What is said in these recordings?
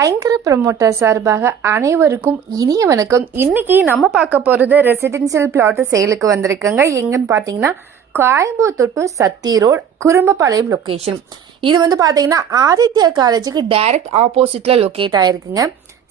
ஐங்கர promoter சார்பாக அனைவருக்கும் இனிய வணக்கம். இன்னைக்கு நம்ம பார்க்க போறது ரெசிடென்சியல் பிளாட் சேலுக்கு வந்திருக்குங்க. எங்கன்னு பாத்தீங்கன்னா Coimbatore to Sathy road Kurumbapalayam location. இது வந்து பாத்தீங்கன்னா ஆதித்யா காலேஜுக்கு டைரக்ட் ஆப்போசிட்ல லொகேட் ஆயிருக்குங்க.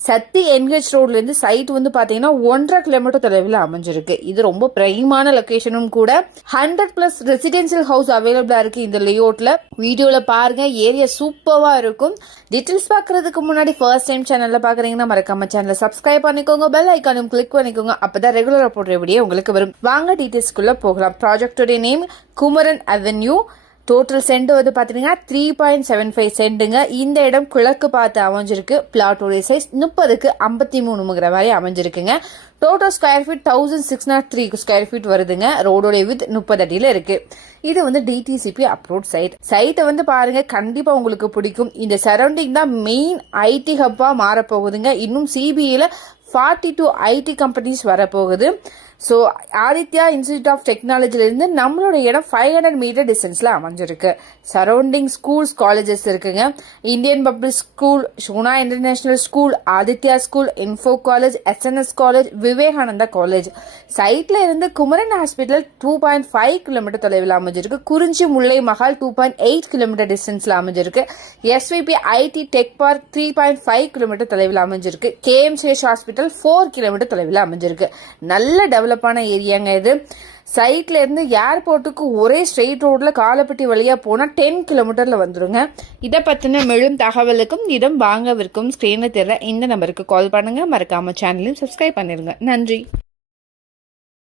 சத்தி என்ஹெச் ரோட்ல இருந்து சைட் வந்து பாத்தீங்கன்னா 1.5 கிலோமீட்டர் தொலைவில் அமைஞ்சிருக்கு. இது ரொம்ப பிரைமான லொகேஷனும் கூட. 100+ ரெசிடென்சியல் ஹவுஸ் அவைலபிளா இருக்கு இந்த லேஅவுட்ல. வீடியோல பாருங்க, ஏரியா சூப்பரா இருக்கும். டீடைல்ஸ் பாக்குறதுக்கு முன்னாடி ஃபர்ஸ்ட் டைம் சேனல்ல பாக்குறீங்கன்னா மறக்காம சேனலை சப்ஸ்கிரைப் பண்ணிக்கோங்க, பெல் ஐக்கானும் கிளிக் பண்ணிக்கோங்க. அப்பதான் ரெகுலரா போடுற வீடியோ உங்களுக்கு வரும். வாங்க டீடைல்ஸ்குள்ள போகலாம். ப்ராஜெக்டோட name Kumaran avenue. Total cent வந்து பாத்தீங்கன்னா 3.75 சென்ட்டுங்க. இந்த இடம் கிழக்கு பார்த்து அமைஞ்சிருக்கு. பிளாட்டோட சைஸ் 30க்கு 53 மாதிரி அமைஞ்சிருக்குங்க. Total square feet 1603 square feet வருதுங்க. ரோடோட வித் 30 அடியில இருக்கு. இது வந்து டிடிசிபி அப்ரோட் சைட். சைட்டை வந்து பாருங்க, கண்டிப்பா உங்களுக்கு பிடிக்கும். இந்த சரௌண்டிங் தான் மெயின் ஐடி ஹப்பா மாறப்போகுதுங்க. இன்னும் சிபிஐல 42 ஐடி கம்பெனிஸ் வரப்போகுது. ஸோ ஆதித்யா இன்ஸ்டிடியூட் ஆஃப் டெக்னாலஜில இருந்து நம்மளோட இடம் 500 மீட்டர் டிஸ்டன்ஸ்ல அமைஞ்சிருக்கு. சரௌண்டிங் ஸ்கூல்ஸ் காலேஜஸ் இருக்குங்க. Indian public school, Shona international school, Aditya school, info college, SNS college, Vivekananda college. சைட்ல இருந்து குமரன் ஹாஸ்பிட்டல் 2.5 கிலோமீட்டர் தொலைவில் அமைஞ்சிருக்கு. குறிஞ்சி முல்லை மஹால் 2.8 கிலோமீட்டர் டிஸ்டன்ஸ்ல அமைஞ்சிருக்கு. SVB IT tech park 3.5 kilometre தொலைவில் அமைஞ்சிருக்கு. கேஎம்சிஎச் ஹாஸ்பிட்டல் 4 கிலோமீட்டர் தொலைவில் அமைஞ்சிருக்கு. நல்ல டெவலப்பான ஏரியாங்க இது. சைட்ல இருந்து ஏர்போர்ட்டுக்கு ஒரே ஸ்ட்ரெயிட் ரோட்ல காலப்பட்டி வழியா போனா 10 கிலோமீட்டர்ல வந்துருங்க. இதை பத்தின மேலும் தகவலுக்கும் இடம் வாங்கவிருக்கும் ஸ்கிரீன்ல தெரியற இந்த நம்பருக்கு கால் பண்ணுங்க. மறக்காம சேனலையும் சப்ஸ்கிரைப் பண்ணிருங்க. நன்றி.